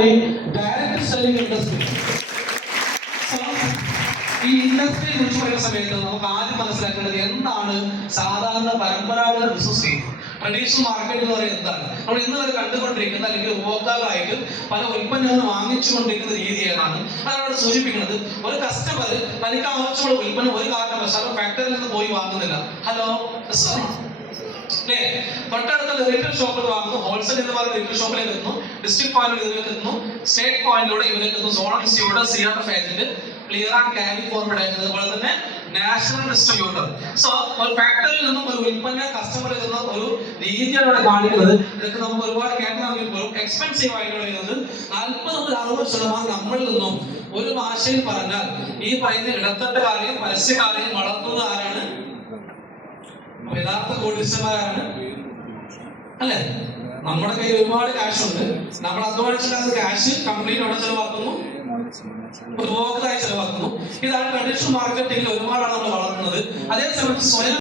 Direct selling industry. ഈ ഇൻഡസ്ട്രിയെ കുറിച്ച് പറയുന്ന സമയത്ത് നമുക്ക് ആദ്യം മനസ്സിലാക്കേണ്ടത് എന്താണ് സാധാരണ പരമ്പരാഗത ബിസിനസ് ചെയ്യുന്നത്. ട്രഡീഷണൽ മാർക്കറ്റ് എന്ന് പറയുന്നത് എന്താണ്? നമ്മൾ ഇന്ന് വരെ കണ്ടുകൊണ്ടിരിക്കുന്ന അല്ലെങ്കിൽ ഉപഭോക്താക്കളായിട്ട് പല ഉൽപ്പന്നങ്ങൾ വാങ്ങിച്ചുകൊണ്ടിരിക്കുന്ന രീതി ഏതാണ്? അതാണ് സൂചിപ്പിക്കുന്നത്. ഒരു കസ്റ്റമർ തനിക്ക് ആവശ്യമുള്ള ഉൽപ്പന്നം ഒരു കാരണവശാലും ഫാക്ടറിയിൽ നിന്ന് പോയി വാങ്ങുന്നില്ല. ഹലോ, തൊട്ടടുത്ത റീറ്റെയിൽ ഷോപ്പിൽ വാങ്ങുന്നു, ഹോൾസെയിൽ എന്ന് പറയുന്ന റീറ്റെയിൽ ഷോപ്പിലേക്ക് എത്തുന്നു, ഡിസ്ട്രിക്ട് പോയിന്റിൽ ഇതിലേക്ക് എത്തുന്നു, സ്റ്റേറ്റ് പോയിന്റിലൂടെ ഇവരേക്ക് എത്തുന്നു, zonal distributor, CRF agent, clear and carry forward agent, അതുപോലെ തന്നെ നാഷണൽ ഡിസ്ട്രിബ്യൂട്ടർ. സോ ഒരു ഫാക്ടറിയിൽ നിന്നും ഒരു ഉൽപ്പന്ന കസ്റ്റമറിൽ നിന്നും ഒരു രീതിയാണ് കാണിക്കുന്നത്. ഇതൊക്കെ നമുക്ക് ഒരുപാട് കേൾക്കണമെങ്കിൽ പോലും എക്സ്പെൻസീവ് ആയിട്ട് വരുന്നത് 40-60% നമ്മളിൽ നിന്നും ഒരു ഭാഷയിൽ പറഞ്ഞാൽ ഈ പറയുന്ന ഇടത്തട്ടുകാരെയും പരസ്യക്കാരെയും വളർത്തുന്നത് ആരാണ്? യഥാർത്ഥ കോടീശ്വരന്മാരാണ് അല്ലെ? നമ്മുടെ കയ്യിൽ ഒരുപാട് ക്യാഷ് ഉണ്ട്, നമ്മൾ അധ്വാനിച്ചിട്ട് ക്യാഷ് കംപ്ലീറ്റ് അവിടെ ചെലവാക്കുന്നു, ഉപഭോക്തായി ചെലവാക്കുന്നു. ഇതാണ് ട്രഡീഷണൽ മാർക്കറ്റിംഗിൽ ഒരുപാടാണ് നമ്മൾ വളർത്തുന്നത്. അതേസമയത്ത് സ്വയം